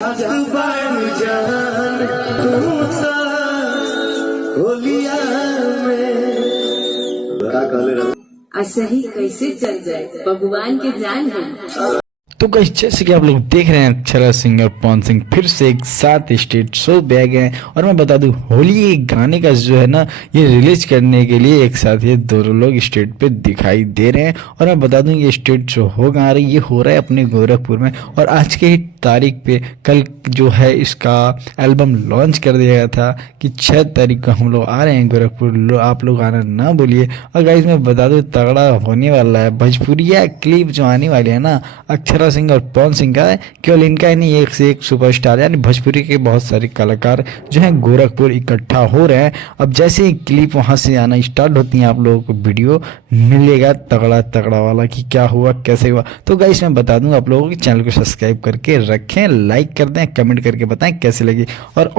ऐसा ही कैसे चल जाए, भगवान के जान है। तो गाइस जैसे कि आप लोग देख रहे हैं अक्षरा सिंह और पवन सिंह फिर से एक साथ स्टेज शो पे आ गए हैं। और मैं बता दूं होली गाने का जो है ना ये रिलीज करने के लिए एक साथ ये दोनों लोग स्टेज पे दिखाई दे रहे हैं। और मैं बता दूं ये स्टेज शो होगा ये हो रहा है अपने गोरखपुर में। और आज के ही तारीख पे कल जो है इसका एल्बम लॉन्च कर दिया गया था कि 6 तारीख को हम लोग आ रहे हैं गोरखपुर, आप लोग आना ना भूलिए। और गाइस मैं बता दूं तगड़ा होने वाला है। भोजपुरिया क्लिप जो आने वाली है ना अक्षरा सिंह और पवन सिंह का, केवल इनका ही नहीं एक से एक सुपरस्टार यानी भोजपुरी के बहुत सारे कलाकार जो हैं गोरखपुर इकट्ठा हो रहे हैं। अब जैसे ही क्लिप वहां से आना स्टार्ट होती है आप लोगों को वीडियो मिलेगा तगड़ा तगड़ा वाला कि क्या हुआ कैसे हुआ। तो गाइस मैं बता दूं आप लोगों के चैनल को सब्सक्राइब करके रखें, लाइक कर दें, कमेंट करके बताएं कैसे लगी। और